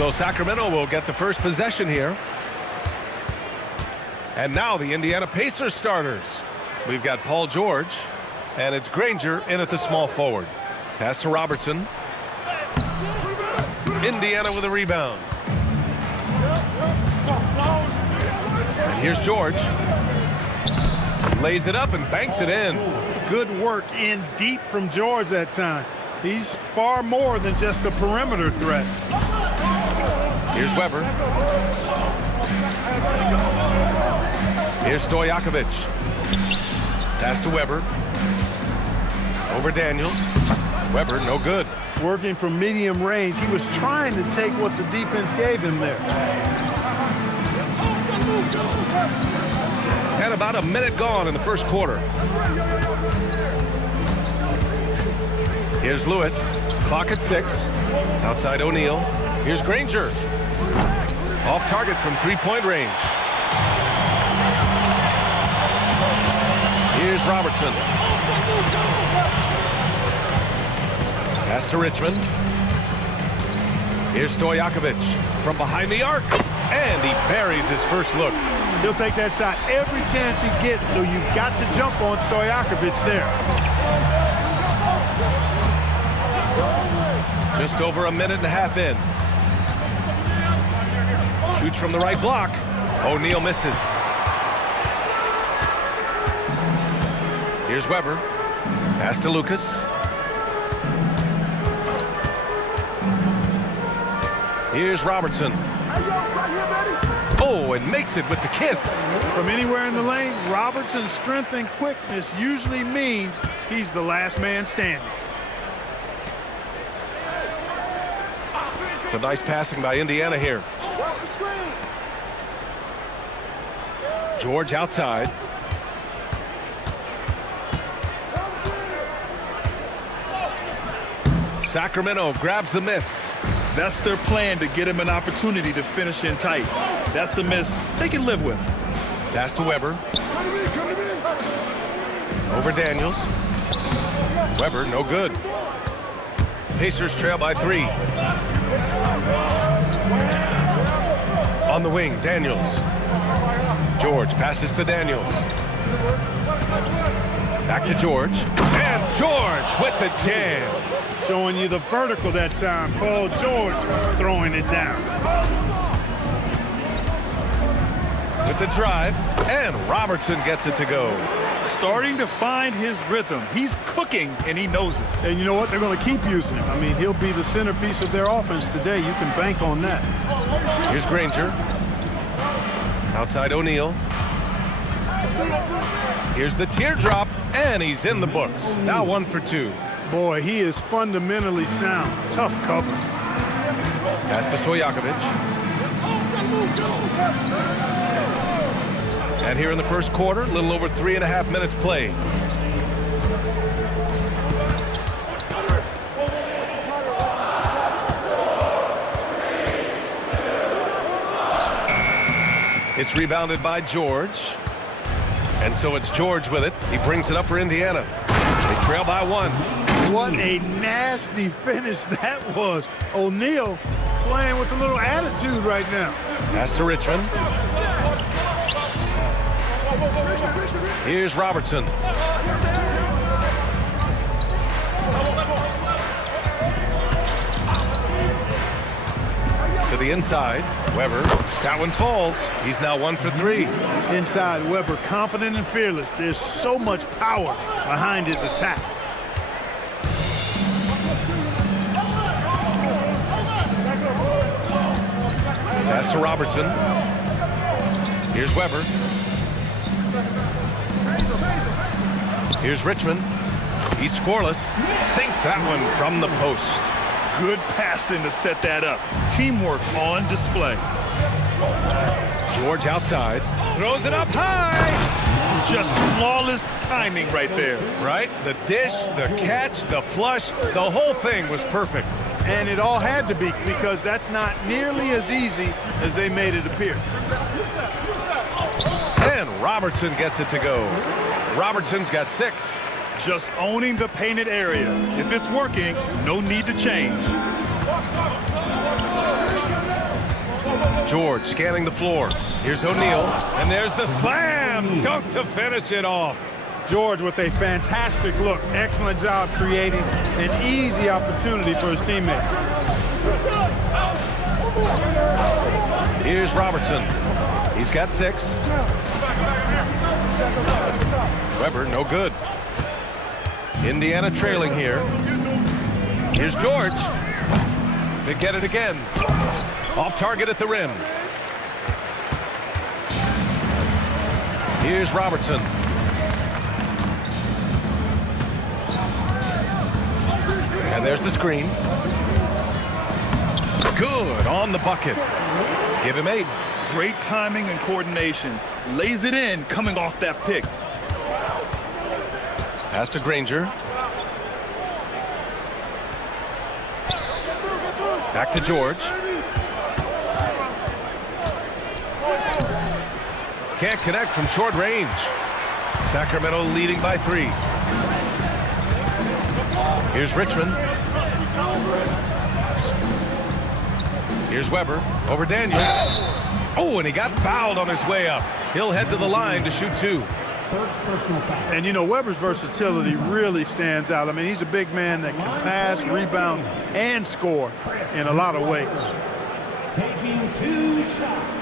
So Sacramento will get the first possession here. And now the Indiana Pacers starters. We've got Paul George, and it's Granger in at the small forward. Pass to Robertson. Indiana with a rebound. And here's George. Lays it up and banks it in. Good work in deep from George that time. He's far more than just a perimeter threat. Here's Weber. Here's Stojakovic. Pass to Weber. Over Daniels. Weber, no good. Working from medium range, he was trying to take what the defense gave him there. And about a minute gone in the first quarter. Here's Lewis. Clock at 6. Outside O'Neal. Here's Granger. Off target from three-point range. Here's Robertson. Pass to Richmond. Here's Stojakovic from behind the arc. And he buries his first look. He'll take that shot every chance he gets, so you've got to jump on Stojakovic there. Just over a minute and a half in. Shoots from the right block. O'Neal misses. Here's Weber. Pass to Lucas. Here's Robertson. Oh, and makes it with the kiss. From anywhere in the lane, Robertson's strength and quickness usually means he's the last man standing. Some nice passing by Indiana here. Watch the screen. George outside. Sacramento grabs the miss. That's their plan, to get him an opportunity to finish in tight. That's a miss they can live with. Pass to Weber. Over Daniels. Weber, no good. Pacers trail by 3. On the wing, Daniels. George passes to Daniels. Back to George. And George with the jam. Showing you the vertical that time. Paul George throwing it down. With the drive, and Robertson gets it to go. Starting to find his rhythm. He's cooking, and he knows it. And you know what? They're going to keep using him. I mean, he'll be the centerpiece of their offense today. You can bank on that. Here's Granger. Outside O'Neal. Here's the teardrop, and he's in the books. Now 1 for 2. Boy, he is fundamentally sound. Tough cover. Pass to Stojakovic. And here in the first quarter, a little over 3.5 minutes played. It's rebounded by George. And so it's George with it. He brings it up for Indiana. They trail by 1. What a nasty finish that was. O'Neal playing with a little attitude right now. Pass to Richmond. Here's Robertson. To the inside. Weber. That one falls. He's now 1 for 3. Inside, Weber, confident and fearless. There's so much power behind his attack. Pass to Robertson. Here's Weber. Here's Richmond. He's scoreless. Sinks that one from the post. Good passing to set that up. Teamwork on display. George outside. Throws it up high. Just flawless timing right there. Right? The dish, the catch, the flush, the whole thing was perfect. And it all had to be, because that's not nearly as easy as they made it appear. And Robertson gets it to go. Robertson's got 6. Just owning the painted area. If it's working, no need to change. George scanning the floor. Here's O'Neal, and there's the slam dunk to finish it off. George with a fantastic look. Excellent job creating an easy opportunity for his teammate. Here's Robertson. He's got 6. Weber, no good. Indiana trailing here. Here's George. They get it again. Off target at the rim. Here's Robertson. And there's the screen. Good on the bucket. Give him 8. Great timing and coordination. Lays it in coming off that pick. Pass to Granger. Back to George. Can't connect from short range. Sacramento leading by 3. Here's Richmond. Here's Weber over Daniels. Oh, and he got fouled on his way up. He'll head to the line to shoot 2. And you know, Weber's versatility really stands out. I mean, he's a big man that can pass, rebound, and score in a lot of ways. Taking 2 shots.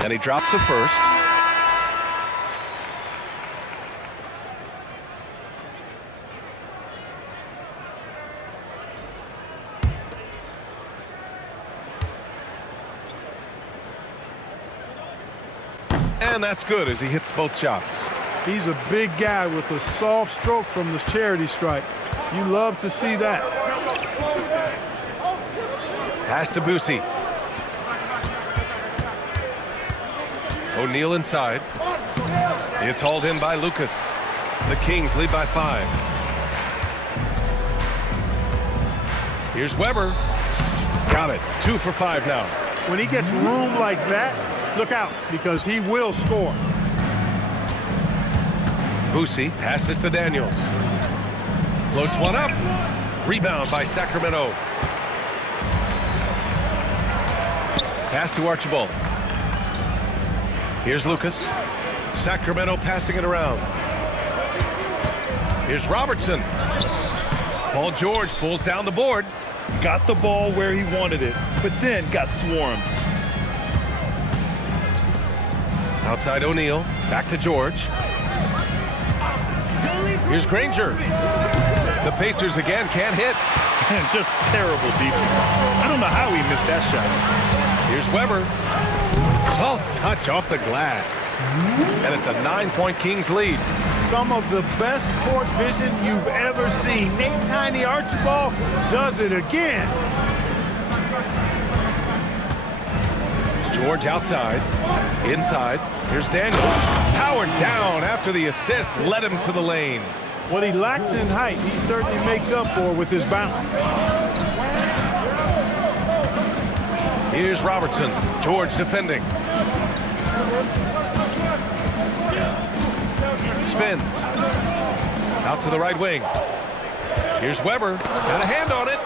And he drops the first. And that's good as he hits both shots. He's a big guy with a soft stroke from the charity stripe. You love to see that. Pass to Boosie. O'Neal inside. It's hauled in by Lucas. The Kings lead by 5. Here's Weber. Got it. 2 for 5 now. When he gets room like that, look out, because he will score. Boosie passes to Daniels. Floats one up. Rebound by Sacramento. Pass to Archibald. Here's Lucas. Sacramento passing it around. Here's Robertson. Paul George pulls down the board. Got the ball where he wanted it, but then got swarmed. Outside O'Neal. Back to George. Here's Granger. The Pacers again can't hit. And just terrible defense. I don't know how he missed that shot. Here's Weber. Soft touch off the glass. And it's a 9-point Kings lead. Some of the best court vision you've ever seen. Nate Tiny Archibald does it again. George outside. Inside. Here's Daniels. Powered down after the assist led him to the lane. What he lacks in height, he certainly makes up for with his bounce. Here's Robertson. George defending. Spins. Out to the right wing. Here's Weber. Got a hand on it.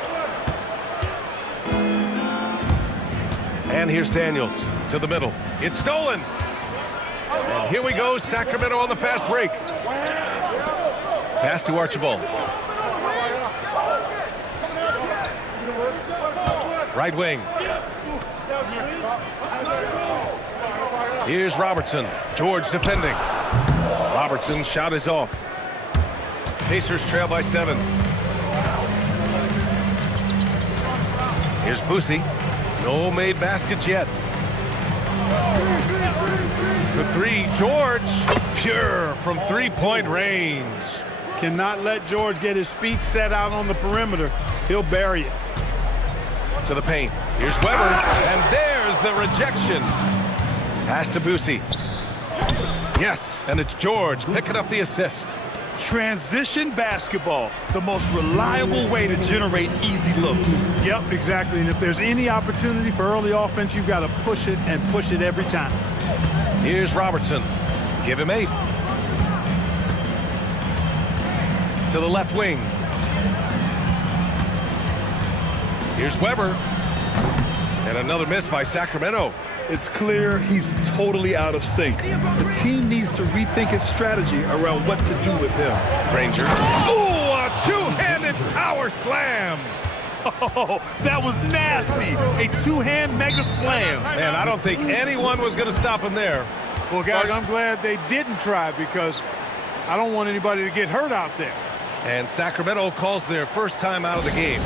And here's Daniels to the middle. It's stolen. And here we go. Sacramento on the fast break. Pass to Archibald. Right wing. Here's Robertson. George defending. Robertson's shot is off. Pacers trail by 7. Here's Boosie. No made baskets yet. For 3, George. Pure from 3-point range. Cannot let George get his feet set out on the perimeter. He'll bury it. To the paint. Here's Weber. And there's the rejection. Pass to Boosie. Yes, and it's George picking up the assist. Transition basketball, the most reliable way to generate easy looks. Yep, exactly. And if there's any opportunity for early offense, you've got to push it and push it every time. Here's Robertson. Give him 8. To the left wing. Here's Weber. And another miss by Sacramento. It's clear he's totally out of sync. The team needs to rethink its strategy around what to do with him. Granger. Ooh, a two-handed power slam. Oh, that was nasty. A two-hand mega slam. Man, I don't think anyone was going to stop him there. Well, guys, I'm glad they didn't try because I don't want anybody to get hurt out there. And Sacramento calls their first time out of the game.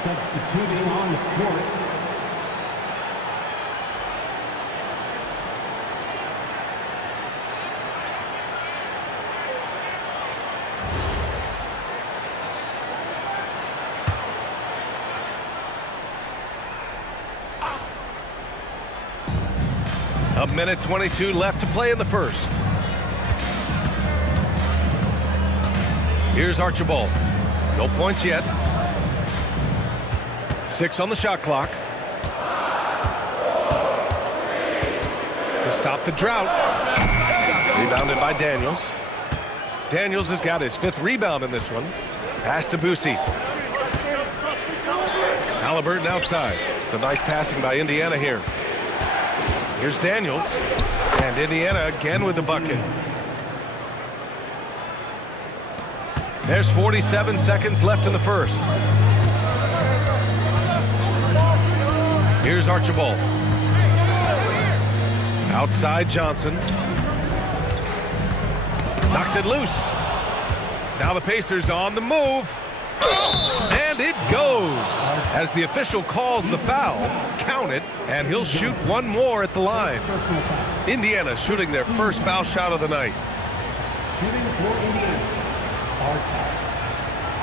Substituting on the court. A minute 22 left to play in the first. Here's Archibald. No points yet. 6 on the shot clock. To stop the drought. Rebounded by Daniels. Daniels has got his 5th rebound in this one. Pass to Boosie. Halliburton outside. Some nice passing by Indiana here. Here's Daniels. And Indiana again with the bucket. There's 47 seconds left in the first. Here's Archibald. Outside Johnson. Knocks it loose. Now the Pacers on the move. And it goes. As the official calls the foul, count it, and he'll shoot one more at the line. Indiana shooting their first foul shot of the night. Shooting for Indiana. Artest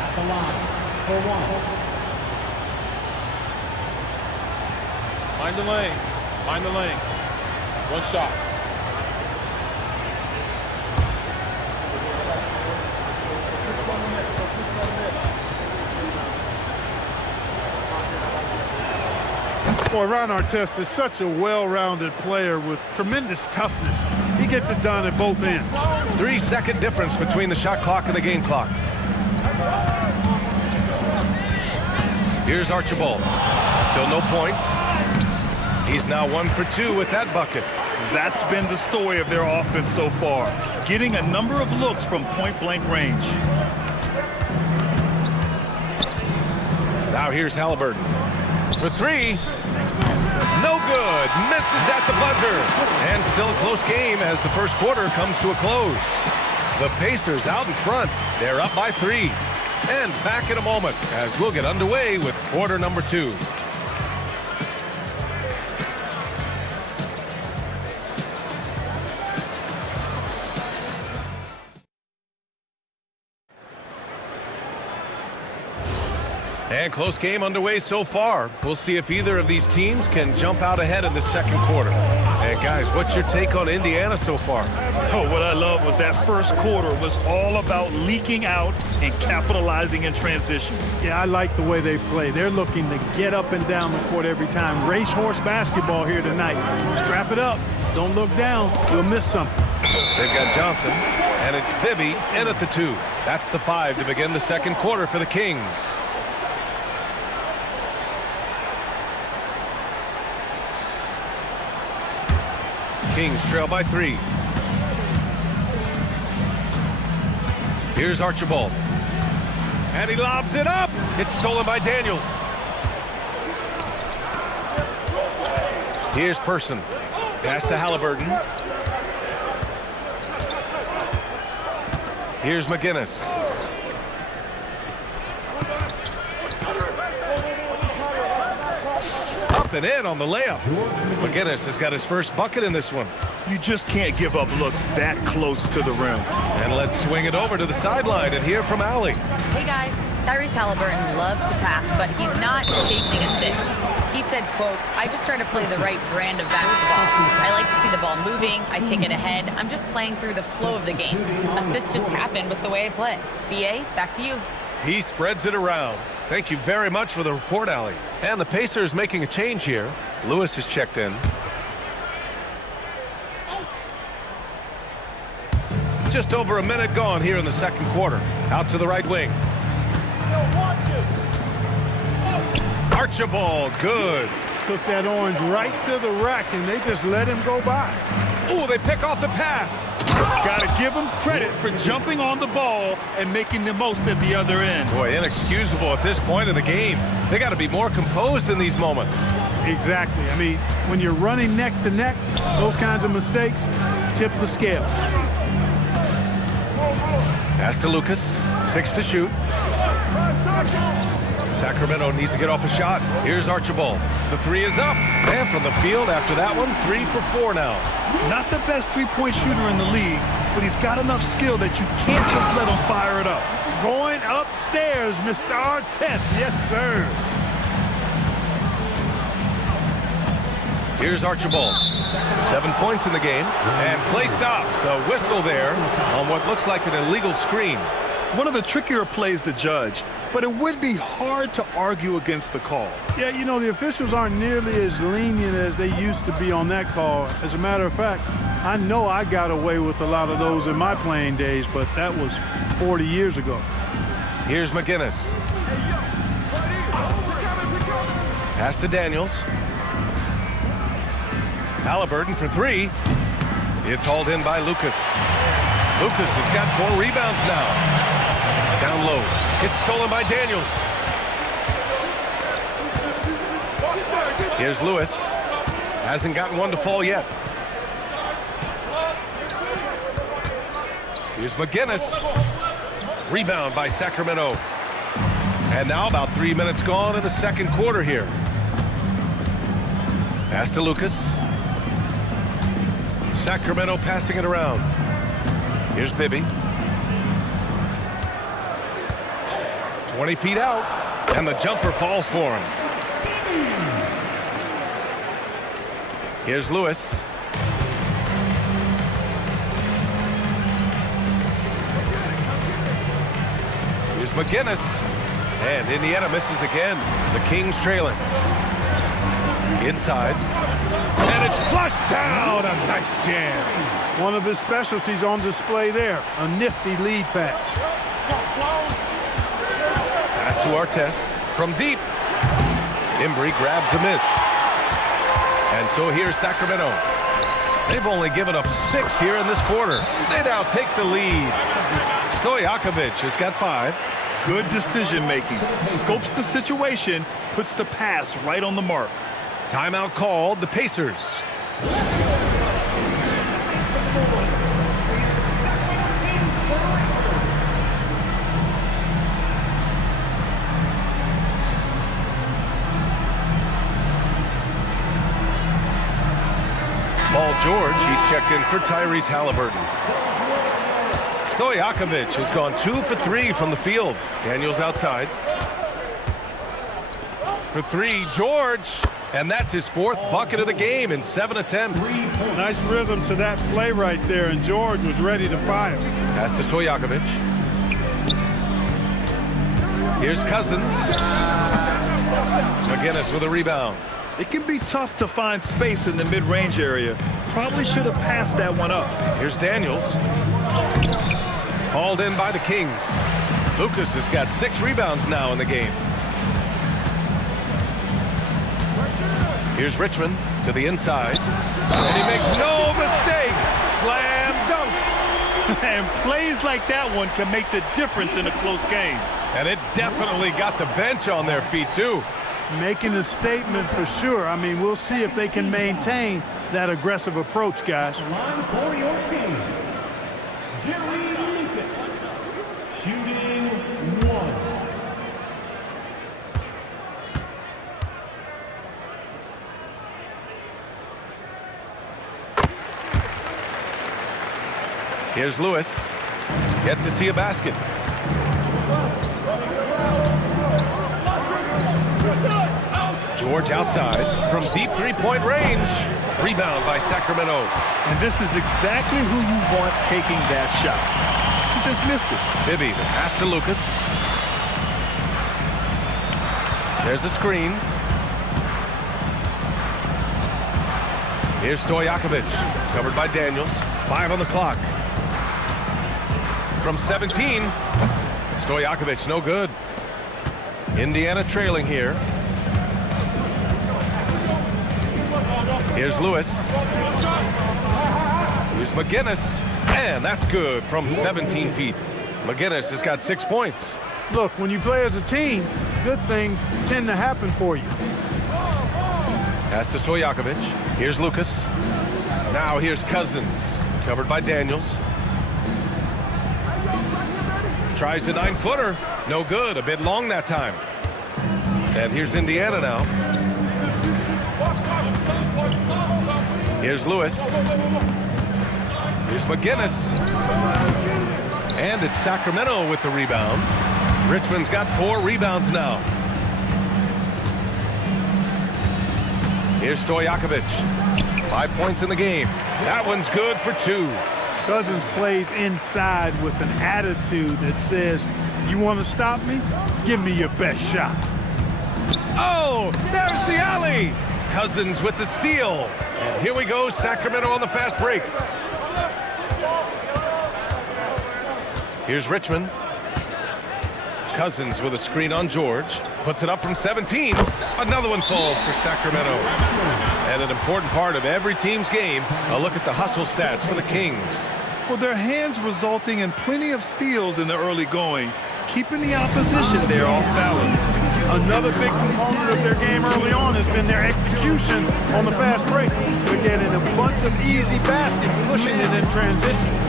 at the line for 1. Mind the lanes. Mind the lanes. One shot. Boy, Ron Artest is such a well-rounded player with tremendous toughness. He gets it done at both ends. 3-second difference between the shot clock and the game clock. Here's Archibald. Still no points. He's now 1 for 2 with that bucket. That's been the story of their offense so far, getting a number of looks from point-blank range. Now here's Halliburton. For 3. No good. Misses at the buzzer. And still a close game as the first quarter comes to a close. The Pacers out in front. They're up by 3. And back in a moment as we'll get underway with quarter number 2. And close game underway so far. We'll see if either of these teams can jump out ahead in the second quarter. And guys, what's your take on Indiana so far? Oh, what I love was that first quarter was all about leaking out and capitalizing in transition. Yeah, I like the way they play. They're looking to get up and down the court every time. Racehorse basketball here tonight. Strap it up. Don't look down. You'll miss something. They've got Johnson, and it's Bibby in at the 2. That's the 5 to begin the second quarter for the Kings. Kings trail by 3. Here's Archibald. And he lobs it up. It's stolen by Daniels. Here's Person. Pass to Halliburton. Here's McGinnis. Up and in on the layup. McGinnis has got his first bucket in this one. You just can't give up looks that close to the rim. And let's swing it over to the sideline and hear from Allie. Hey guys, Tyrese Halliburton loves to pass, but he's not chasing assists. He said, quote, I just try to play the right brand of basketball. I like to see the ball moving. I kick it ahead. I'm just playing through the flow of the game. Assists just happen with the way I play. BA, back to you. He spreads it around. Thank you very much for the report, Allie. And the Pacers making a change here. Lewis has checked in. Just over a minute gone here in the second quarter. Out to the right wing. Archibald, good. Took that orange right to the rack, and they just let him go by. Oh, they pick off the pass. Got to give him credit for jumping on the ball and making the most at the other end. Boy, inexcusable at this point of the game. They got to be more composed in these moments. Exactly. I mean, when you're running neck to neck, those kinds of mistakes tip the scale. Pass to Lucas. 6 to shoot. Sacramento needs to get off a shot. Here's Archibald. The 3 is up. And from the field after that one, 3 for 4 now. Not the best three-point shooter in the league, but he's got enough skill that you can't just let him fire it up. Going upstairs, Mr. Artest. Yes, sir. Here's Archibald. 7 points in the game. And play stops. A whistle there on what looks like an illegal screen. One of the trickier plays to judge, but it would be hard to argue against the call. Yeah, you know, the officials aren't nearly as lenient as they used to be on that call. As a matter of fact, I know I got away with a lot of those in my playing days, but that was 40 years ago. Here's McGinnis. Pass to Daniels. Halliburton for 3. It's hauled in by Lucas. Lucas has got 4 rebounds now. Down low. It's stolen by Daniels. Here's Lewis. Hasn't gotten one to fall yet. Here's McGinnis. Rebound by Sacramento. And now about 3 minutes gone in the second quarter here. Pass to Lucas. Sacramento passing it around. Here's Bibby. 20 feet out. And the jumper falls for him. Here's Lewis. Here's McGinnis. And Indiana misses again. The Kings trailing. Inside. And it's flushed down. A nice jam. One of his specialties on display there. A nifty lead pass. Pass to Artest from deep. Embry grabs a miss. And so here's Sacramento. They've only given up 6 here in this quarter. They now take the lead. Stojakovic has got 5. Good decision making. Scopes the situation, puts the pass right on the mark. Timeout called. The Pacers. Paul George, he's checked in for Tyrese Halliburton. Stojakovic has gone 2 for 3 from the field. Daniels outside. For 3, George. And that's his 4th bucket of the game in 7 attempts. Nice rhythm to that play right there, and George was ready to fire. Pass to Stojakovic. Here's Cousins. McGinnis with a rebound. It can be tough to find space in the mid-range area. Probably should have passed that one up. Here's Daniels. Hauled in by the Kings. Lucas has got 6 rebounds now in the game. Here's Richmond to the inside. And he makes no mistake. Slam dunk. And plays like that one can make the difference in a close game. And it definitely got the bench on their feet, too. Making a statement for sure. I mean, we'll see if they can maintain that aggressive approach, guys. Line for your Kings. Jerry Lucas. Shooting 1. Here's Lewis. Yet to see a basket. George outside from deep three-point range. Rebound by Sacramento. And this is exactly who you want taking that shot. He just missed it. Bibby, the pass to Lucas. There's a screen. Here's Stojakovic, covered by Daniels. 5 on the clock. From 17, Stojakovic, no good. Indiana trailing here. Here's Lewis. Here's McGinnis. And that's good from 17 feet. McGinnis has got 6 points. Look, when you play as a team, good things tend to happen for you. Pass to Stojakovic. Here's Lucas. Now here's Cousins, covered by Daniels. Tries the 9-footer. No good. A bit long that time. And here's Indiana now. Here's Lewis. Here's McGinnis. And it's Sacramento with the rebound. Richmond's got 4 rebounds now. Here's Stojakovic. 5 points in the game. That one's good for 2. Cousins plays inside with an attitude that says, you want to stop me? Give me your best shot. Oh, there's the alley. Cousins with the steal. And here we go, Sacramento on the fast break. Here's Richmond. Cousins with a screen on George. Puts it up from 17. Another one falls for Sacramento. And an important part of every team's game, a look at the hustle stats for the Kings. Well, their hands resulting in plenty of steals in the early going, keeping the opposition there off balance. Another big component of their game early on has been their execution on the fast break. They're getting a bunch of easy baskets, pushing it in transition.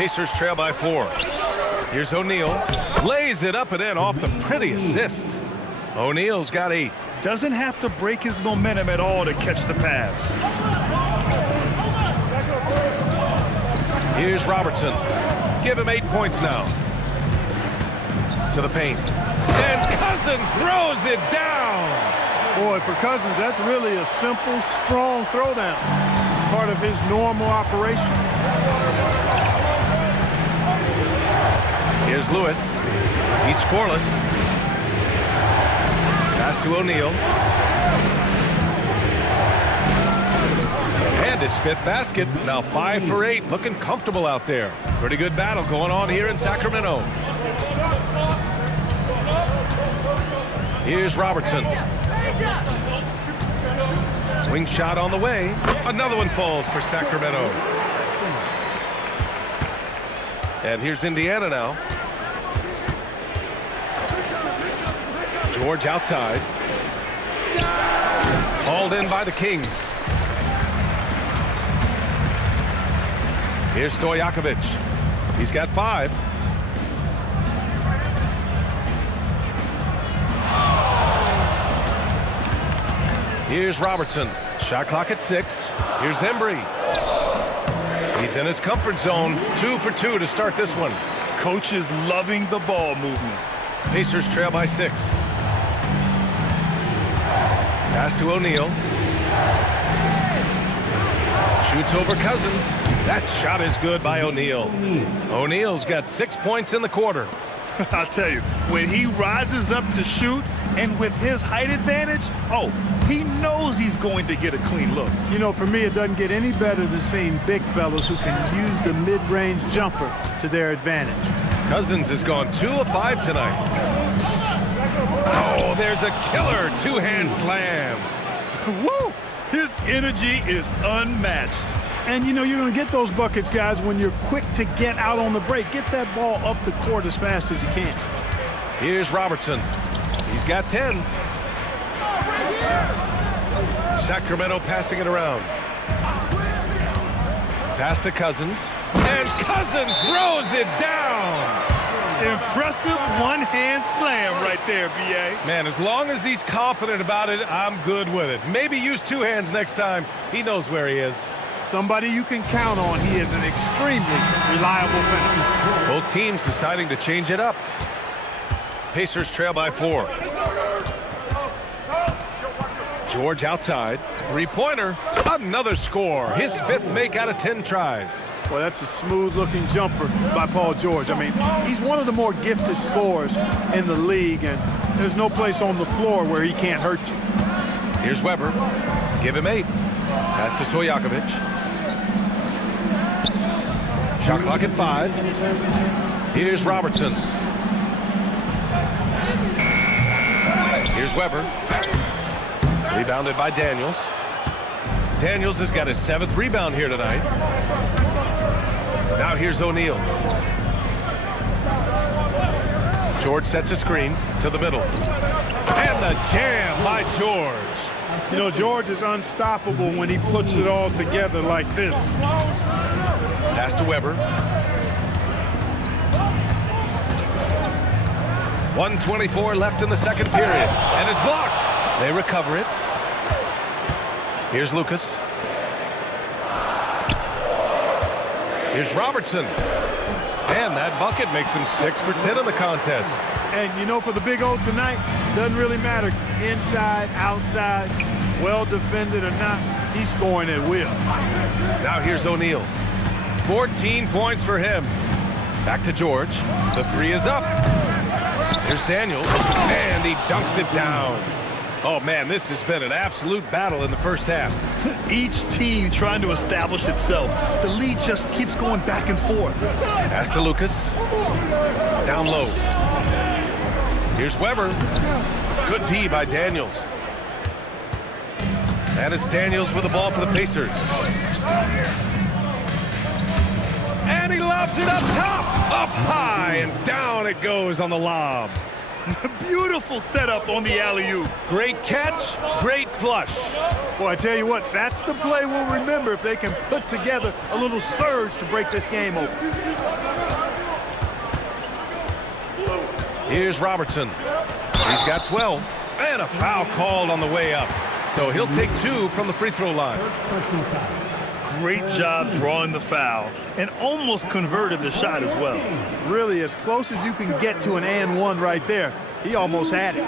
Pacers trail by 4. Here's O'Neal. Lays it up and in off the pretty assist. O'Neal's got 8. Doesn't have to break his momentum at all to catch the pass. Here's Robertson. Give him 8 points now. To the paint. And Cousins throws it down. Boy, for Cousins, that's really a simple, strong throwdown. Part of his normal operation. Here's Lewis. He's scoreless. Pass to O'Neal. And his 5th basket. Now 5 for 8. Looking comfortable out there. Pretty good battle going on here in Sacramento. Here's Robertson. Wing shot on the way. Another one falls for Sacramento. And here's Indiana now. George outside. Hauled in by the Kings. Here's Stojakovic. He's got 5. Here's Robertson. Shot clock at 6. Here's Embry. He's in his comfort zone. 2 for 2 to start this one. Coach is loving the ball movement. Pacers trail by 6. Pass to O'Neal. Shoots over Cousins. That shot is good by O'Neal. O'Neal's got 6 points in the quarter. I'll tell you, when he rises up to shoot, and with his height advantage, he knows he's going to get a clean look. You know, for me, it doesn't get any better than seeing big fellas who can use the mid-range jumper to their advantage. Cousins has gone 2 of 5 tonight. Oh, there's a killer 2-hand slam. Woo! His energy is unmatched. And, you know, you're going to get those buckets, guys, when you're quick to get out on the break. Get that ball up the court as fast as you can. Here's Robertson. He's got 10. Sacramento passing it around. Pass to Cousins. And Cousins throws it down. Impressive one-hand slam right there, B.A. Man, as long as he's confident about it, I'm good with it. Maybe use 2 hands next time. He knows where he is. Somebody you can count on. He is an extremely reliable finisher. Both teams deciding to change it up. Pacers trail by 4. George outside. 3-pointer. Another score. His 5th make out of 10 tries. Well, that's a smooth-looking jumper by Paul George. I mean, he's one of the more gifted scorers in the league, and there's no place on the floor where he can't hurt you. Here's Weber. Give him 8. Pass to Stojakovic. Shot clock at 5. Here's Robertson. Here's Weber. Rebounded by Daniels. Daniels has got his 7th rebound here tonight. Now here's O'Neal. George sets a screen to the middle. And the jam by George. You know, George is unstoppable when he puts it all together like this. Pass to Weber. 1:24 left in the second period. And it's blocked. They recover it. Here's Lucas. Here's Robertson. And that bucket makes him 6 for 10 in the contest. And, you know, for the Big O tonight, doesn't really matter. Inside, outside, well defended or not, he's scoring at will. Now here's O'Neal. 14 points for him. Back to George. The 3 is up. Here's Daniels. And he dunks it down. Oh, man, this has been an absolute battle in the first half. Each team trying to establish itself. The lead just keeps going back and forth. Pass to Lucas. Down low. Here's Weber. Good D by Daniels. And it's Daniels with the ball for the Pacers. And he lobs it up top. Up high and down it goes on the lob. Beautiful setup on the alley-oop. Great catch, great flush. Boy, I tell you what, that's the play we'll remember if they can put together a little surge to break this game open. Here's Robertson. He's got 12. And a foul called on the way up. So he'll take 2 from the free throw line. Great job drawing the foul and almost converted the shot as well. Really, as close as you can get to an and one right there. He almost had it.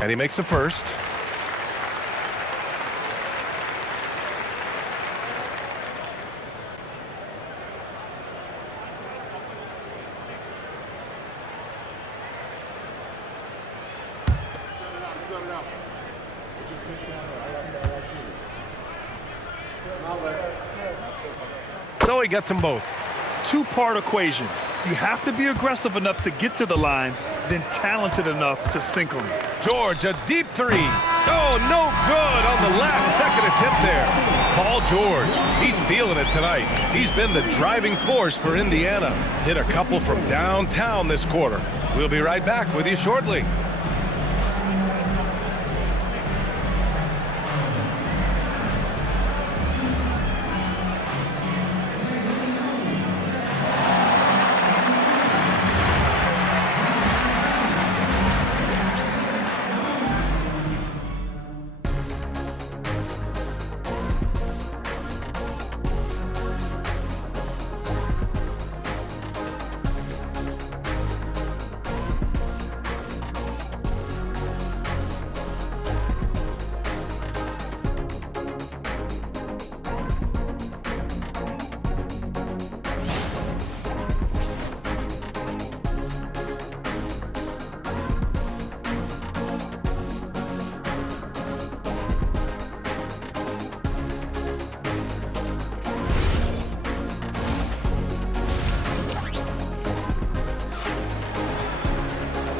And he makes the first. So he gets them both. Two-part equation. You have to be aggressive enough to get to the line, then talented enough to sink them. George, a deep three. Oh, no good on the last second attempt there. Paul George, he's feeling it tonight. He's been the driving force for Indiana. Hit a couple from downtown this quarter. We'll be right back with you shortly.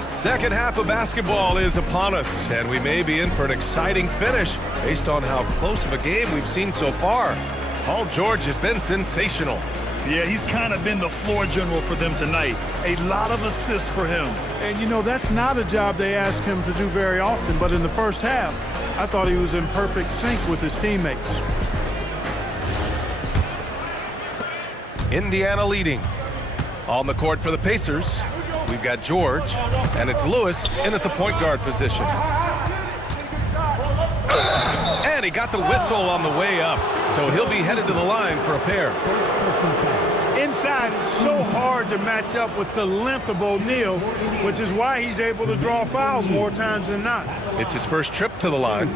Second half of basketball is upon us, and we may be in for an exciting finish based on how close of a game we've seen so far. Paul George has been sensational. Yeah, he's kind of been the floor general for them tonight. A lot of assists for him. And, you know, that's not a job they ask him to do very often, but in the first half, I thought he was in perfect sync with his teammates. Indiana leading. On the court for the Pacers, we've got George, and it's Lewis in at the point guard position. And he got the whistle on the way up, so he'll be headed to the line for a pair. Inside, it's so hard to match up with the length of O'Neal, which is why he's able to draw fouls more times than not. It's his first trip to the line.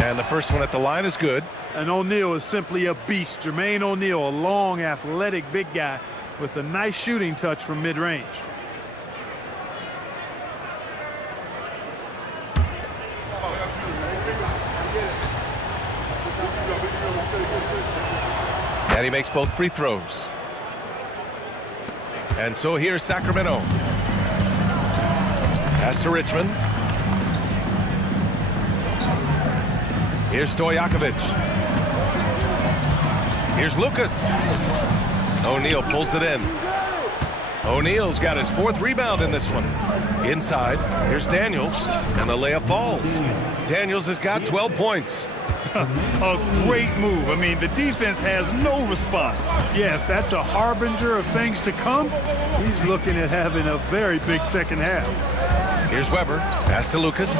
And the first one at the line is good. And O'Neal is simply a beast. Jermaine O'Neal, a long, athletic, big guy with a nice shooting touch from mid-range. And he makes both free throws. And so here's Sacramento. Pass to Richmond. Here's Stojakovic. Here's Lucas. O'Neal pulls it in. O'Neal's got his fourth rebound in this one. Inside, here's Daniels, and the layup falls. Daniels has got 12 points. A great move. I mean, the defense has no response. Yeah, if that's a harbinger of things to come, he's looking at having a very big second half. Here's Weber. Pass to Lucas.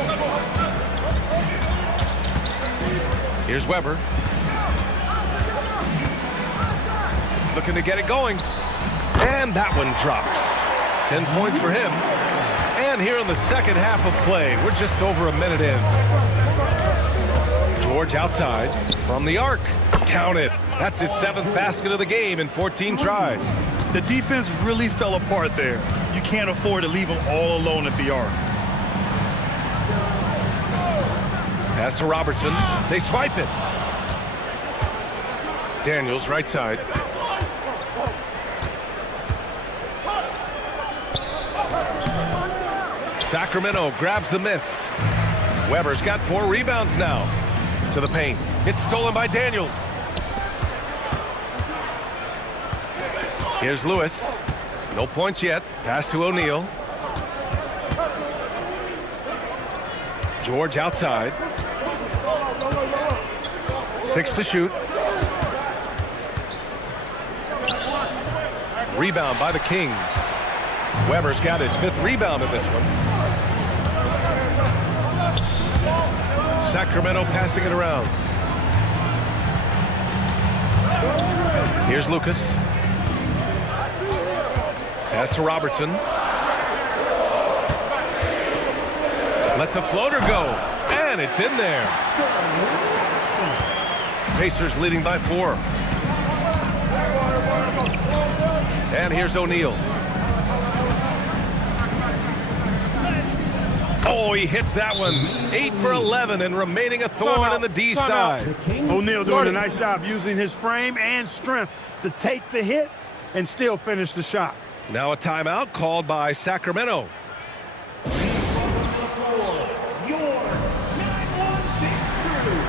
Here's Weber. Looking to get it going. And that one drops. 10 points for him. And here in the second half of play, we're just over a minute in. George outside from the arc. Count it. That's his 7th basket of the game in 14 tries. The defense really fell apart there. You can't afford to leave them all alone at the arc. Pass to Robertson. They swipe it. Daniels right side. Sacramento grabs the miss. Weber's got 4 rebounds now. To the paint. It's stolen by Daniels. Here's Lewis. No points yet. Pass to O'Neal. George outside. 6 to shoot. Rebound by the Kings. Weber's got his 5th rebound in this one. Sacramento passing it around. Here's Lucas. Pass to Robertson. Lets a floater go, and it's in there. Pacers leading by 4. And here's O'Neal. Oh, he hits that one. 8 for 11 and remaining a thorn on the D side. O'Neal doing a nice job using his frame and strength to take the hit and still finish the shot. Now a timeout called by Sacramento. Your 916 crew.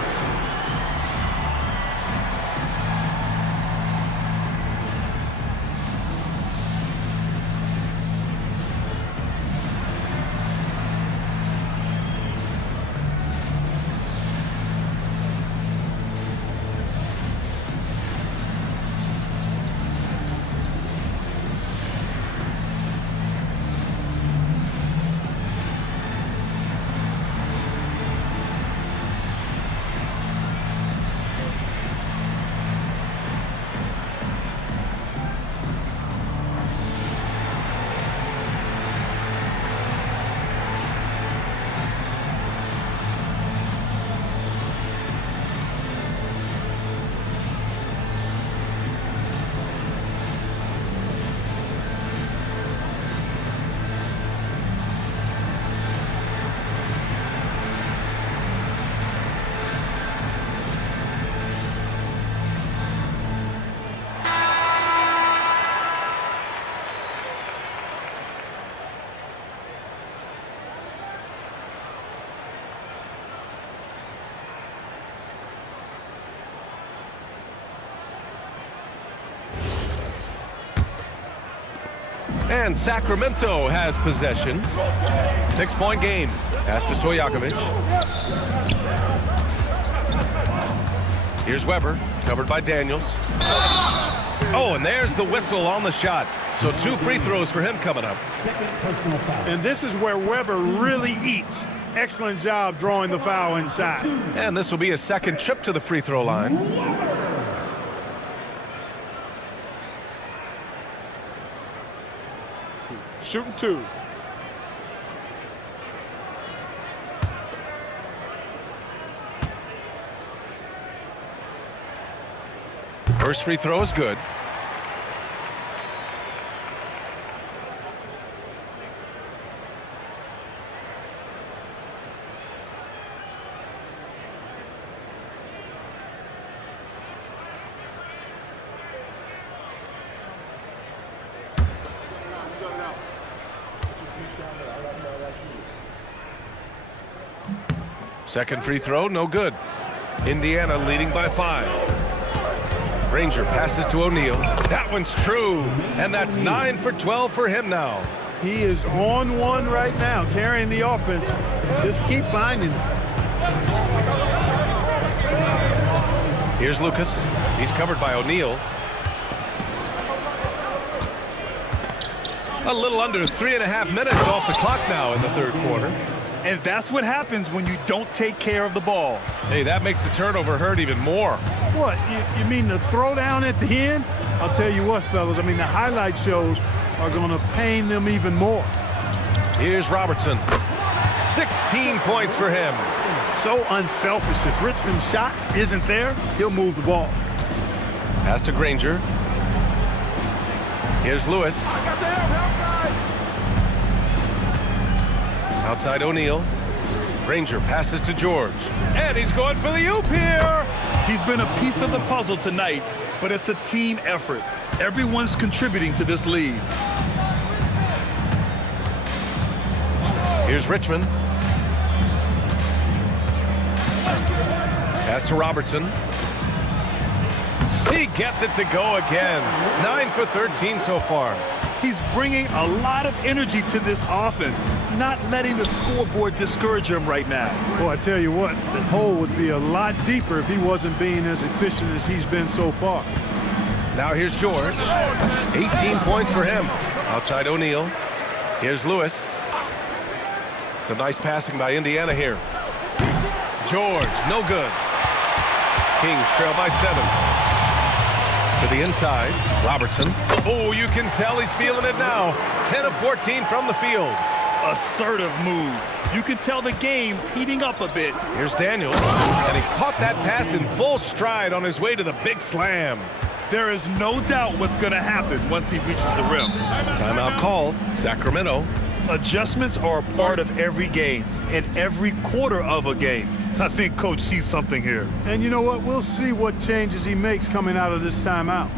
And Sacramento has possession. 6-point game. Pass to Stojakovic. Here's Weber, covered by Daniels. Oh, and there's the whistle on the shot. So 2 free throws for him coming up. Second personal foul. And this is where Weber really eats. Excellent job drawing the foul inside. And this will be his second trip to the free throw line. Shooting 2. First free throw is good. Second free throw, no good. Indiana leading by 5. Ranger passes to O'Neal. That one's true. And that's 9 for 12 for him now. He is on one right now, carrying the offense. Just keep finding it. Here's Lucas. He's covered by O'Neal. A little under 3.5 minutes off the clock now in the third quarter. And that's what happens when you don't take care of the ball. Hey, that makes the turnover hurt even more. What, you mean the throwdown at the end? I'll tell you what, fellas, I mean, the highlight shows are going to pain them even more. Here's Robertson. 16 points for him. So unselfish. If Richmond's shot isn't there, he'll move the ball. Pass to Granger. Here's Lewis. Outside O'Neal. Granger passes to George. And he's going for the oop here. He's been a piece of the puzzle tonight, but it's a team effort. Everyone's contributing to this lead. Here's Richmond. Pass to Robertson. He gets it to go again. 9 for 13 so far. He's bringing a lot of energy to this offense, not letting the scoreboard discourage him right now. Well, I tell you what, the hole would be a lot deeper if he wasn't being as efficient as he's been so far. Now here's George. 18 points for him. Outside O'Neal. Here's Lewis. Some nice passing by Indiana here. George, no good. Kings trail by 7. To the inside, Robertson. Oh, you can tell he's feeling it now. 10 of 14 from the field. Assertive move. You can tell the game's heating up a bit. Here's Daniels, and he caught that pass in full stride on his way to the big slam. There is no doubt what's going to happen once he reaches the rim. Timeout call, Sacramento. Adjustments are a part of every game and every quarter of a game. I think Coach sees something here. And you know what? We'll see what changes he makes coming out of this timeout.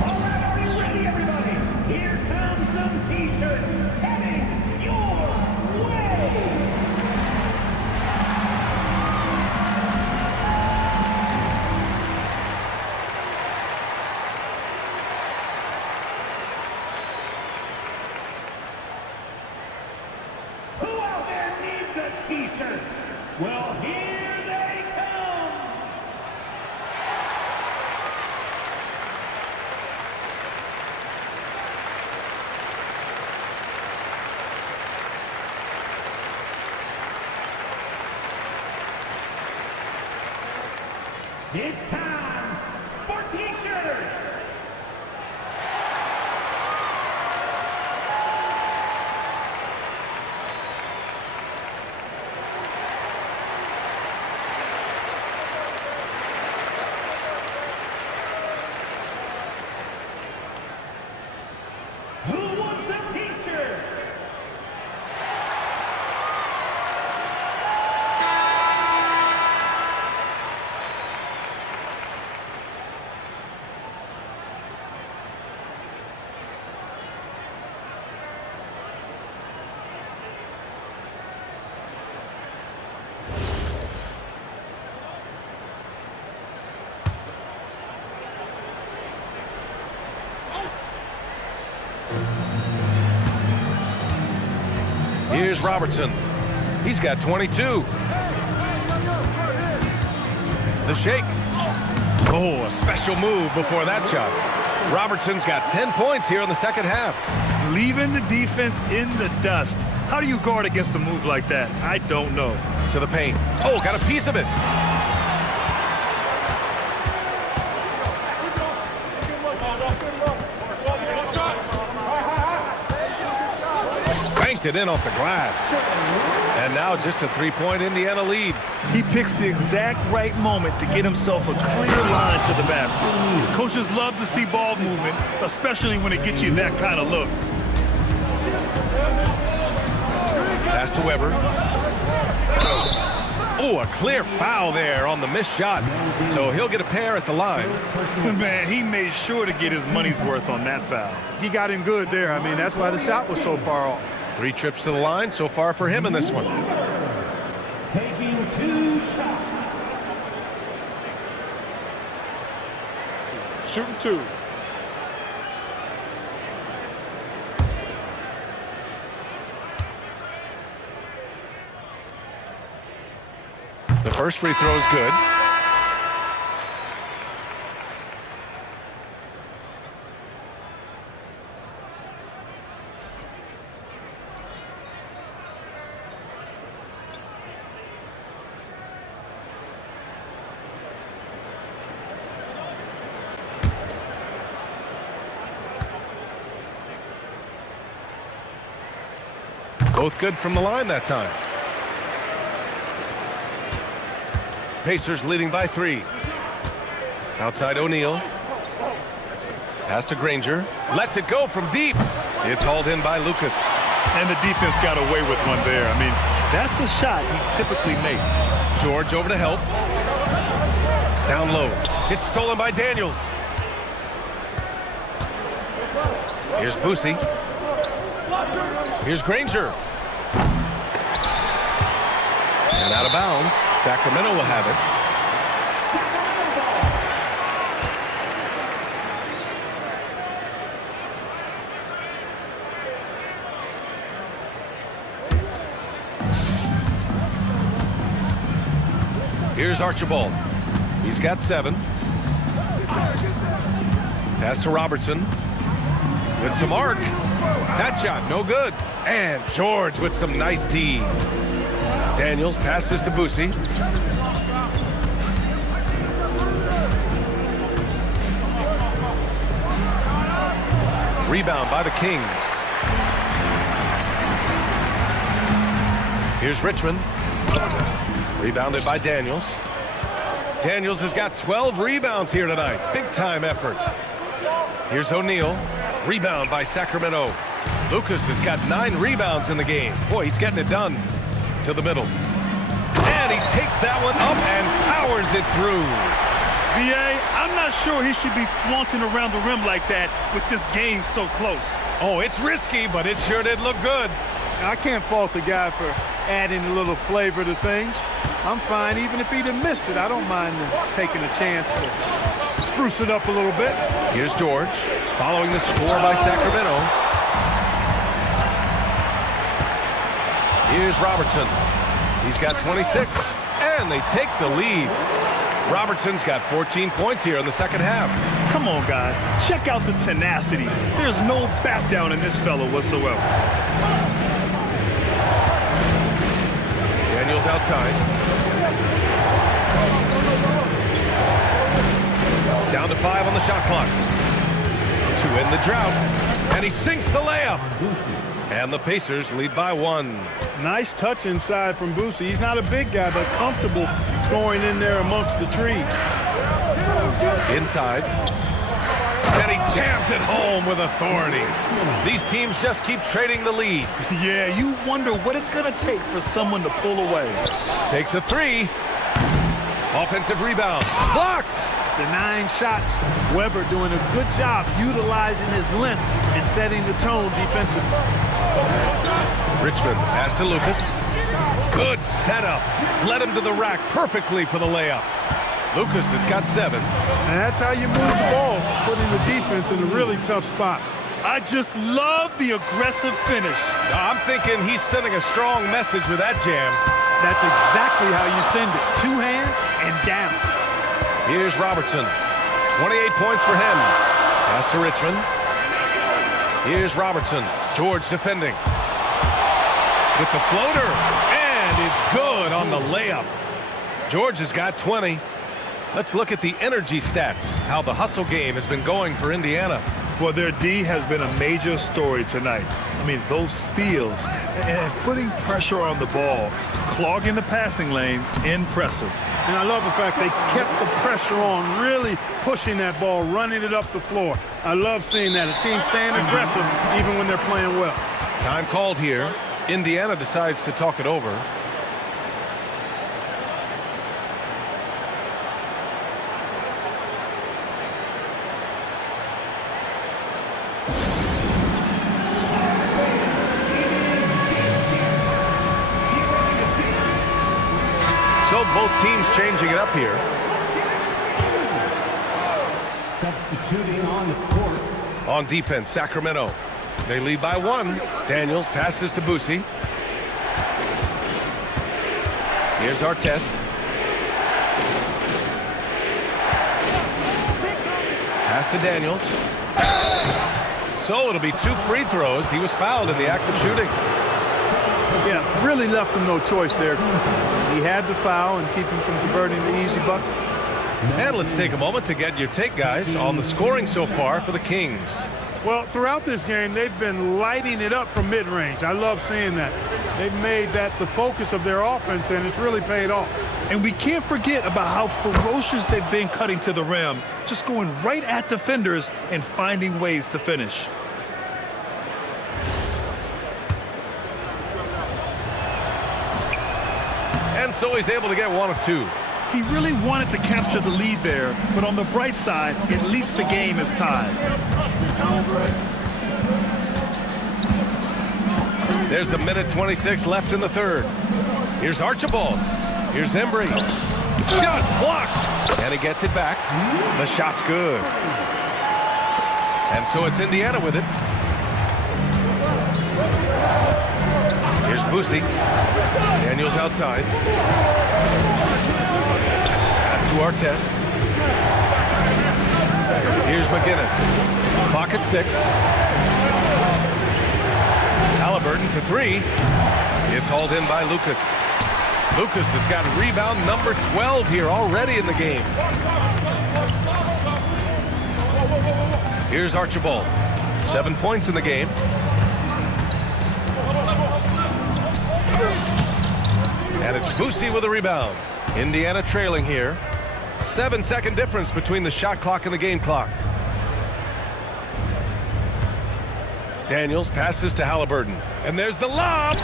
All right, are you ready, everybody? Here comes some T-shirts heading your way. Who out there needs a T-shirt? Well, here they come. It's time for T-shirts. Who wants a T-shirt? Here's Robertson. He's got 22. The shake. Oh, a special move before that shot. Robertson's got 10 points here in the second half. Leaving the defense in the dust. How do you guard against a move like that? I don't know. To the paint. Oh, got a piece of it. Banked it in off the glass. And now just a three-point Indiana lead. He picks the exact right moment to get himself a clear line to the basket. Coaches love to see ball movement, especially when it gets you that kind of look. Pass to Weber. Oh, a clear foul there on the missed shot. So he'll get a pair at the line. Man, he made sure to get his money's worth on that foul. He got him good there. I mean, that's why the shot was so far off. 3 trips to the line so far for him in this one. Taking 2 shots. Shooting 2. The first free throw is good. Both good from the line that time. Pacers leading by 3. Outside O'Neal. Pass to Granger. Lets it go from deep. It's hauled in by Lucas. And the defense got away with one there. I mean, that's a shot he typically makes. George over to help. Down low. It's stolen by Daniels. Here's Boosie. Here's Granger. And out of bounds. Sacramento will have it. Here's Archibald. He's got 7. Pass to Robertson. Good to Mark. That shot, no good. And George with some nice D. Daniels passes to Boosie. Rebound by the Kings. Here's Richmond. Rebounded by Daniels. Daniels has got 12 rebounds here tonight. Big-time effort. Here's O'Neal. Rebound by Sacramento. Lucas has got 9 rebounds in the game. Boy, he's getting it done. To the middle. And he takes that one up and powers it through. B.A., I'm not sure he should be flaunting around the rim like that with this game so close. Oh, it's risky, but it sure did look good. I can't fault the guy for adding a little flavor to things. I'm fine even if he'd have missed it. I don't mind taking a chance to spruce it up a little bit. Here's George following the score by Sacramento. Here's Robertson. He's got 26, and they take the lead. Robertson's got 14 points here in the second half. Come on, guys. Check out the tenacity. There's no back down in this fellow whatsoever. Daniels outside. Down to 5 on the shot clock. To end the drought. And he sinks the layup. And the Pacers lead by 1. Nice touch inside from Boosie. He's not a big guy, but comfortable scoring in there amongst the trees. Inside. And he jams it home with authority. These teams just keep trading the lead. Yeah, you wonder what it's going to take for someone to pull away. Takes a 3. Offensive rebound. Blocked. The 9 shots. Weber doing a good job utilizing his length and setting the tone defensively. Richmond pass to Lucas. Good setup. Led him to the rack perfectly for the layup. Lucas has got 7. And that's how you move the ball, putting the defense in a really tough spot. I just love the aggressive finish. I'm thinking he's sending a strong message with that jam. That's exactly how you send it. 2 hands and down. Here's Robertson. 28 points for him. Pass to Richmond. Here's Robertson. George defending. With the floater. And it's good on the layup. George has got 20. Let's look at the energy stats. How the hustle game has been going for Indiana. Well, their D has been a major story tonight. I mean, those steals and putting pressure on the ball, clogging the passing lanes, impressive. And I love the fact they kept the pressure on, really pushing that ball, running it up the floor. I love seeing that. A team staying aggressive even when they're playing well. Time called here. Indiana decides to talk it over. So both teams changing it up here. Substituting on the court. On defense, Sacramento. They lead by 1. Daniels passes to Boosie. Here's Artest. Pass to Daniels. So it'll be 2 free throws. He was fouled in the act of shooting. Yeah, really left him no choice there. He had to foul and keep him from converting the easy bucket. And let's take a moment to get your take, guys, on the scoring so far for the Kings. Well, throughout this game, they've been lighting it up from mid-range. I love seeing that. They've made that the focus of their offense, and it's really paid off. And we can't forget about how ferocious they've been cutting to the rim, just going right at defenders and finding ways to finish. And so he's able to get 1 of 2. He really wanted to capture the lead there, but on the bright side, at least the game is tied. There's a minute 26 left in the third. Here's Archibald. Here's Embry. Shot blocked. And he gets it back. The shot's good. And so it's Indiana with it. Here's Boosie. Daniels outside. Pass to Artest. Here's McGinnis. Clock at 6. Halliburton for 3. It's hauled in by Lucas. Lucas has got rebound number 12 here already in the game. Here's Archibald. 7 points in the game. And it's Boosie with a rebound. Indiana trailing here. 7-second difference between the shot clock and the game clock. Daniels passes to Halliburton. And there's the lob.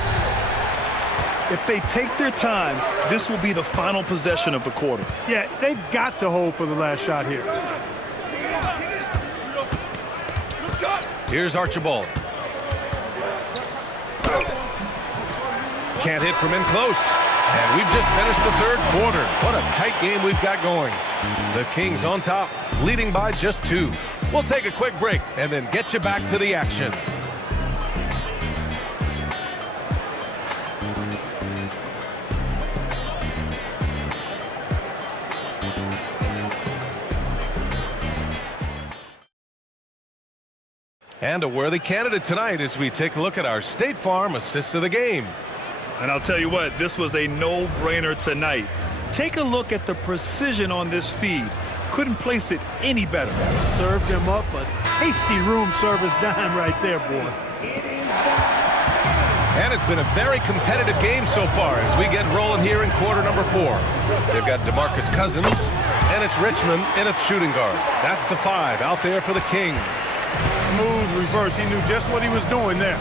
If they take their time, this will be the final possession of the quarter. Yeah, they've got to hold for the last shot here. Here's Archibald. Can't hit from in close. And we've just finished the third quarter. What a tight game we've got going. The Kings on top, leading by just 2. We'll take a quick break and then get you back to the action. And a worthy candidate tonight as we take a look at our State Farm Assist of the Game. And I'll tell you what, this was a no-brainer tonight. Take a look at the precision on this feed. Couldn't place it any better. Served him up a tasty room service dime right there, boy. And it's been a very competitive game so far as we get rolling here in quarter number 4. They've got DeMarcus Cousins, and it's Richmond in a shooting guard. That's the 5 out there for the Kings. Smooth reverse. He knew just what he was doing there.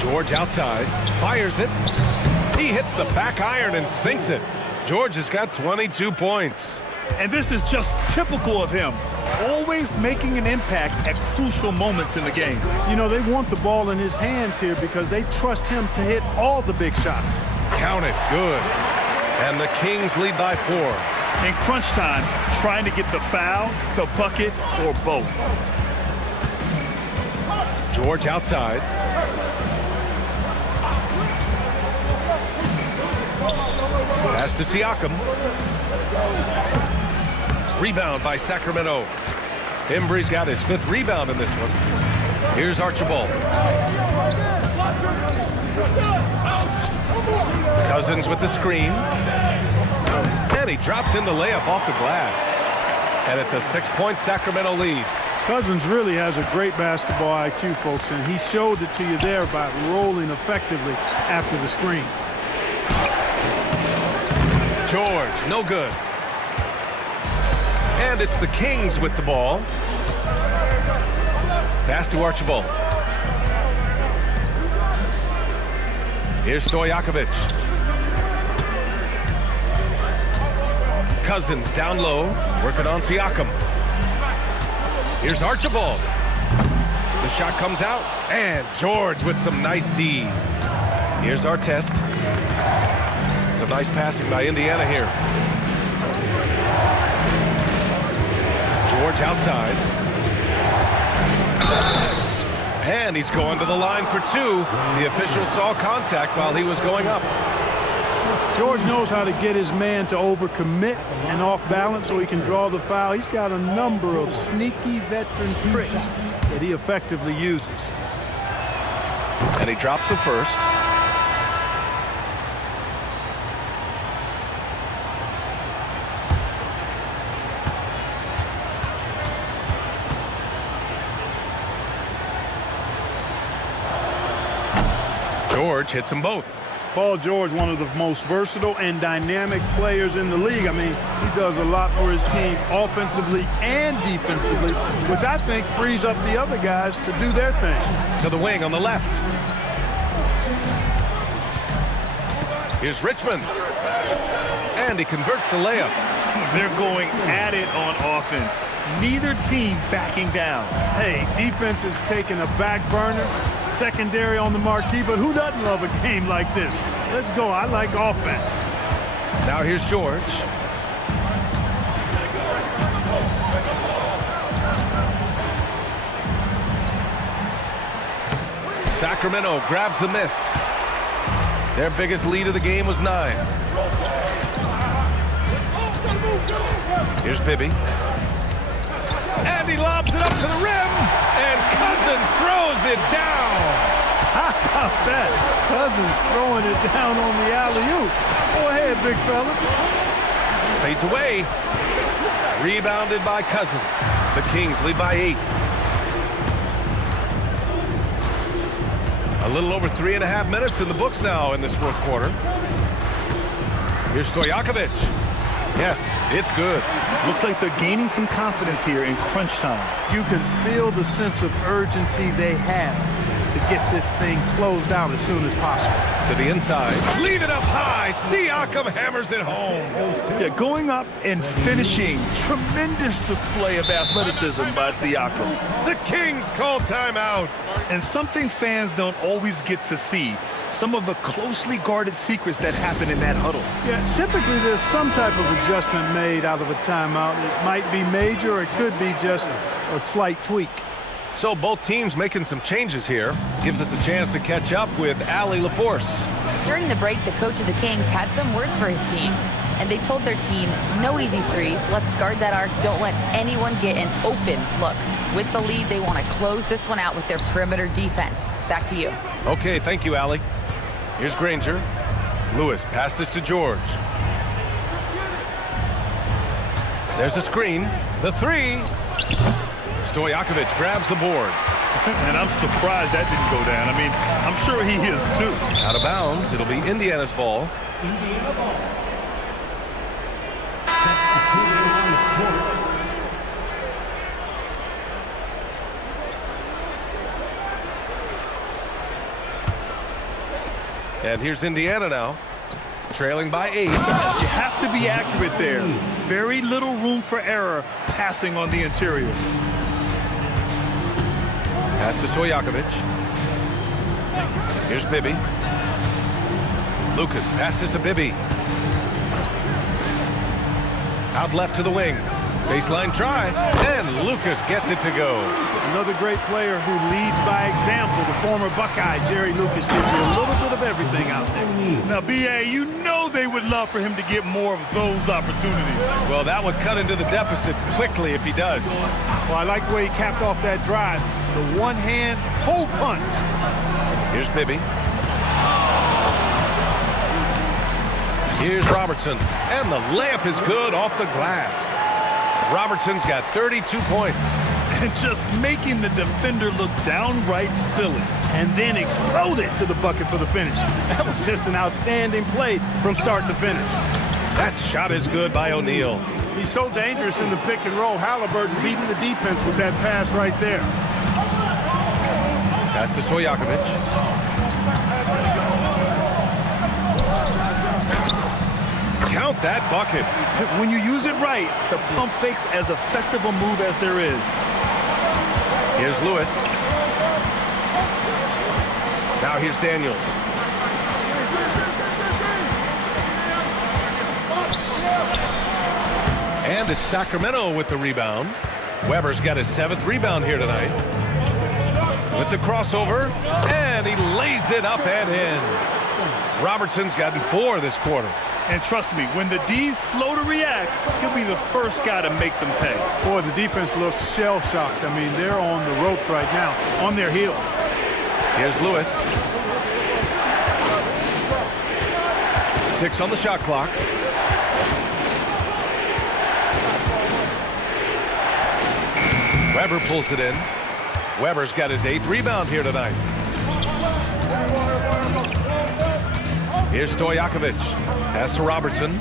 George outside, fires it. He hits the back iron and sinks it. George has got 22 points. And this is just typical of him. Always making an impact at crucial moments in the game. You know, they want the ball in his hands here because they trust him to hit all the big shots. Count it, good. And the Kings lead by 4. In crunch time, trying to get the foul, the bucket, or both. George outside. Pass to Siakam. Rebound by Sacramento. Embry's got his 5th rebound in this one. Here's Archibald. Cousins with the screen. And he drops in the layup off the glass. And it's a 6-point Sacramento lead. Cousins really has a great basketball IQ, folks, and he showed it to you there by rolling effectively after the screen. George, no good. And it's the Kings with the ball. Pass to Archibald. Here's Stojakovic. Cousins down low, working on Siakam. Here's Archibald. The shot comes out, and George with some nice D. Here's our test. Some nice passing by Indiana here. George outside. And he's going to the line for 2. The official saw contact while he was going up. George knows how to get his man to overcommit and off balance so he can draw the foul. He's got a number of sneaky veteran tricks that he effectively uses. And he drops the first. George hits them both. Paul George, one of the most versatile and dynamic players in the league. I mean, he does a lot for his team offensively and defensively, which I think frees up the other guys to do their thing. To the wing on the left. Here's Richmond. And he converts the layup. They're going at it on offense. Neither team backing down. Hey, defense is taking a back burner, secondary on the marquee, but who doesn't love a game like this? Let's go. I like offense. Now here's George. Sacramento grabs the miss. Their biggest lead of the game was 9. Here's Bibby. And he lobs it up to the rim. And Cousins throws it down. How about that? Cousins throwing it down on the alley-oop. Go ahead, big fella. Fades away. Rebounded by Cousins. The Kings lead by 8. A little over 3.5 minutes in the books now in this fourth quarter. Here's Stojakovic. Yes, it's good. Looks like they're gaining some confidence here in crunch time. You can feel the sense of urgency they have to get this thing closed out as soon as possible. To the inside. Leave it up high. Siakam hammers it home. Yeah, going up and finishing. Tremendous display of athleticism by Siakam. The Kings call timeout. And something fans don't always get to see. Some of the closely guarded secrets that happen in that huddle. Yeah, typically there's some type of adjustment made out of a timeout. It might be major or it could be just a slight tweak. So both teams making some changes here. Gives us a chance to catch up with Allie LaForce. During the break, the coach of the Kings had some words for his team. And they told their team, no easy threes. Let's guard that arc. Don't let anyone get an open look. With the lead, they want to close this one out with their perimeter defense. Back to you. Okay, thank you, Allie. Here's Granger. Lewis passed this to George. There's a screen. The three. Stojakovic grabs the board. And I'm surprised that didn't go down. I mean, I'm sure he is too. Out of bounds. It'll be Indiana's ball. Indiana ball. And here's Indiana now, trailing by 8. You have to be accurate there. Very little room for error passing on the interior. Pass to Stojakovic. Here's Bibby. Lucas passes to Bibby. Out left to the wing. Baseline try, and Lucas gets it to go. Another great player who leads by example. The former Buckeye, Jerry Lucas, gives you a little bit of everything out there. Now, B.A., you know they would love for him to get more of those opportunities. Well, that would cut into the deficit quickly if he does. Well, I like the way he capped off that drive. The one-hand hole punch. Here's Bibby. Here's Robertson, and the layup is good off the glass. Robertson's got 32 points. And just making the defender look downright silly. And then exploded to the bucket for the finish. That was just an outstanding play from start to finish. That shot is good by O'Neal. He's so dangerous in the pick and roll. Halliburton beating the defense with that pass right there. Pass to Stojakovic. Count that bucket. When you use it right, the pump fake's as effective a move as there is. Here's Lewis. Now here's Daniels. And it's Sacramento with the rebound. Weber's got his 7th rebound here tonight. With the crossover, and he lays it up and in. Robertson's gotten 4 this quarter. And trust me, when the D's slow to react, he'll be the first guy to make them pay. Boy, the defense looks shell-shocked. I mean, they're on the ropes right now, on their heels. Here's Lewis. 6 on the shot clock. Weber pulls it in. Weber's got his 8th rebound here tonight. Here's Stojakovic. Pass to Robertson.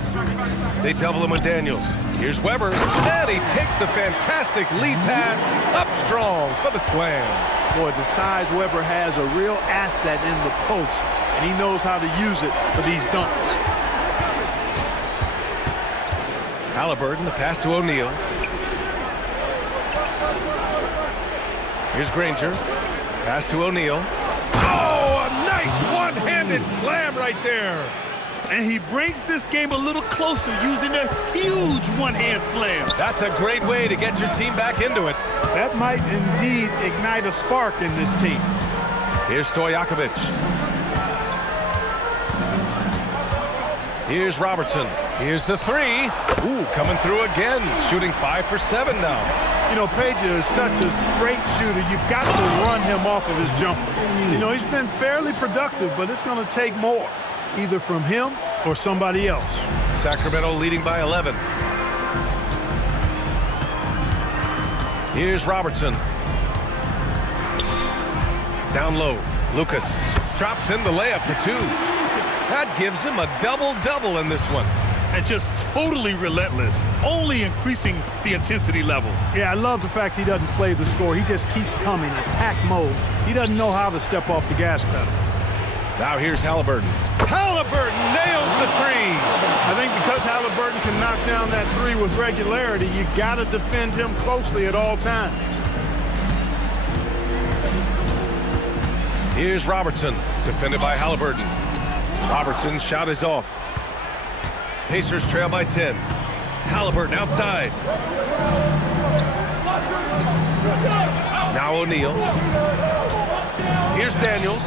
They double him with Daniels. Here's Weber. And he takes the fantastic lead pass up strong for the slam. Boy, the size Weber has, a real asset in the post, and he knows how to use it for these dunks. Halliburton, the pass to O'Neal. Here's Granger. Pass to O'Neal. Oh, a nice one-handed slam right there. And he brings this game a little closer using a huge one-hand slam. That's a great way to get your team back into it. That might indeed ignite a spark in this team. Here's Stojakovic. Here's Robertson. Here's the 3. Ooh, coming through again. Shooting 5 for 7 now. You know, Page is such a great shooter. You've got to run him off of his jumper. You know, he's been fairly productive, but it's going to take more, either from him or somebody else. Sacramento leading by 11. Here's Robertson. Down low, Lucas. Drops in the layup for 2. That gives him a double-double in this one. And just totally relentless, only increasing the intensity level. Yeah, I love the fact he doesn't play the score. He just keeps coming, attack mode. He doesn't know how to step off the gas pedal. Now here's Halliburton. Halliburton nails the 3. I think because Halliburton can knock down that 3 with regularity, you got to defend him closely at all times. Here's Robertson, defended by Halliburton. Robertson's shot is off. Pacers trail by 10. Halliburton outside. Now O'Neal. Here's Daniels.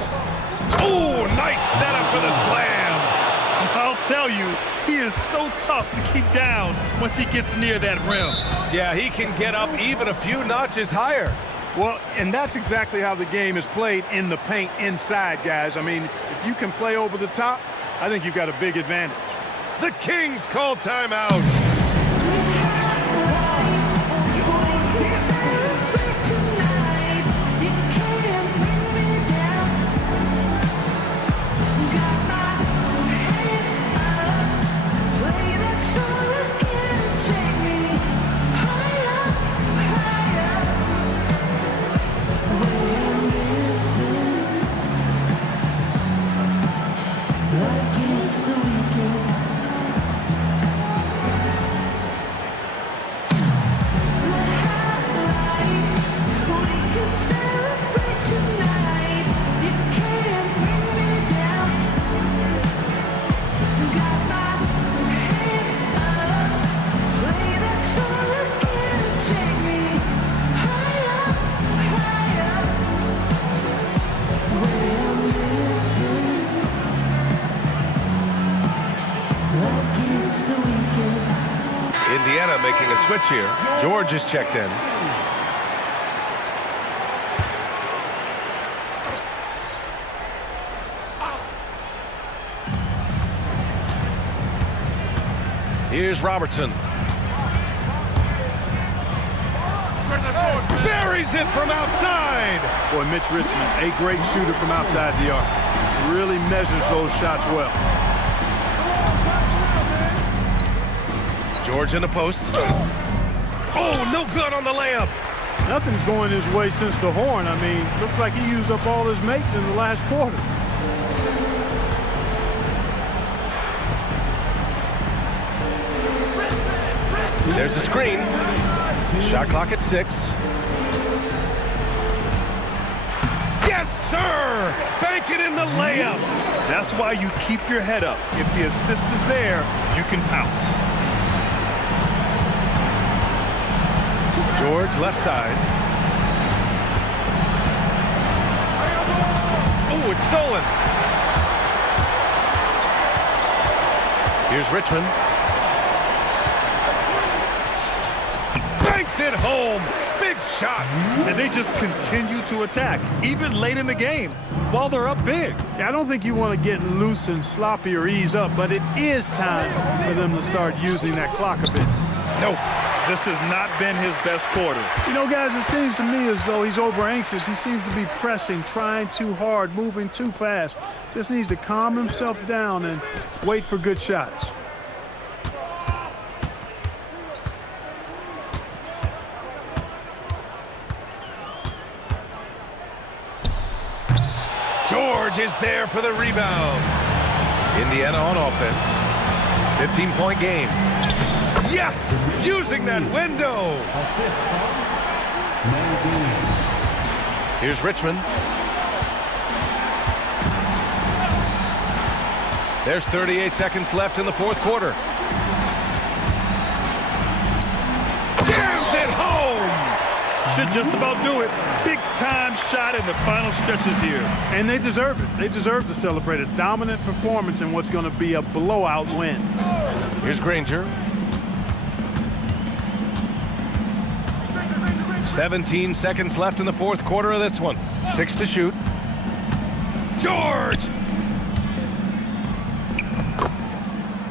Oh, nice setup for the slam. I'll tell you, he is so tough to keep down once he gets near that rim. Yeah, he can get up even a few notches higher. Well, and that's exactly how the game is played in the paint inside, guys. I mean, if you can play over the top, I think you've got a big advantage. The Kings call timeout. Indiana making a switch here. George is checked in. Here's Robertson. Buries it from outside. Boy, Mitch Richmond, a great shooter from outside the arc. Really measures those shots well. George in the post. Oh, no good on the layup. Nothing's going his way since the horn. I mean, looks like he used up all his makes in the last quarter. There's a screen. Shot clock at 6. Yes, sir! Bank it in the layup. That's why you keep your head up. If the assist is there, you can pounce. George left side. Oh, it's stolen. Here's Richmond. Banks it home. Big shot. And they just continue to attack, even late in the game, while they're up big. Yeah, I don't think you want to get loose and sloppy or ease up, but it is time for them to start using that clock a bit. Nope. This has not been his best quarter. You know, guys, it seems to me as though he's over anxious. He seems to be pressing, trying too hard, moving too fast. Just needs to calm himself down and wait for good shots. George is there for the rebound. Indiana on offense. 15-point game. Yes! Using that window. Here's Richmond. There's 38 seconds left in the fourth quarter. Jams it home! Should just about do it. Big time shot in the final stretches here. And they deserve it. They deserve to celebrate a dominant performance in what's going to be a blowout win. Here's Granger. 17 seconds left in the fourth quarter of this one. 6 to shoot. George!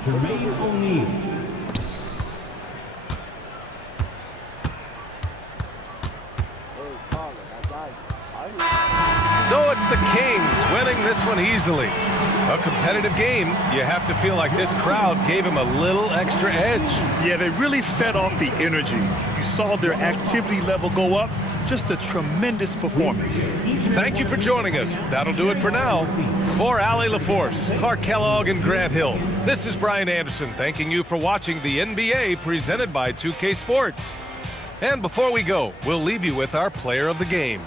Jermaine O'Neal. So it's the Kings winning this one easily. A competitive game, you have to feel like this crowd gave him a little extra edge. Yeah, they really fed off the energy. You saw their activity level go up. Just a tremendous performance. Thank you for joining us. That'll do it for now. For Allie LaForce, Clark Kellogg, and Grant Hill, this is Brian Anderson thanking you for watching the NBA presented by 2K Sports. And before we go, we'll leave you with our player of the game.